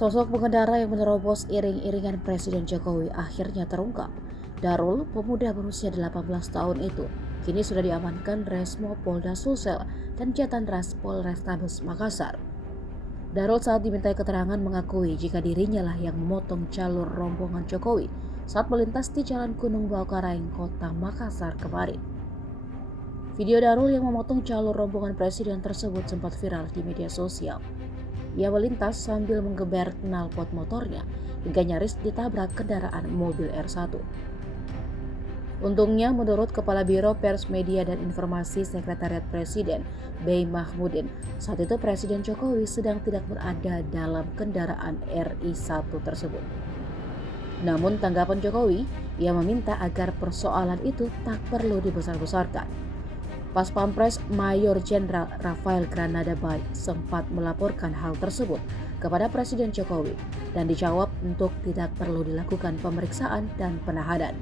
Sosok pengendara yang menerobos iring-iringan Presiden Jokowi akhirnya terungkap. Darul, pemuda berusia 18 tahun itu, kini sudah diamankan Resmo Polda Sulsel dan Jatanras Polrestabes Makassar. Darul saat dimintai keterangan mengakui jika dirinya lah yang memotong jalur rombongan Jokowi saat melintas di Jalan Gunung Bawakaraeng, Kota Makassar kemarin. Video Darul yang memotong jalur rombongan presiden tersebut sempat viral di media sosial. Ia melintas sambil menggeber knalpot motornya hingga nyaris ditabrak kendaraan mobil R1. Untungnya, menurut Kepala Biro Pers Media dan Informasi Sekretariat Presiden, Bey Mahmudin, saat itu Presiden Jokowi sedang tidak berada dalam kendaraan RI1 tersebut. Namun tanggapan Jokowi, ia meminta agar persoalan itu tak perlu dibesar-besarkan. Pas Pampres Mayor Jenderal Rafael Granada Bay sempat melaporkan hal tersebut kepada Presiden Jokowi dan dijawab untuk tidak perlu dilakukan pemeriksaan dan penahanan.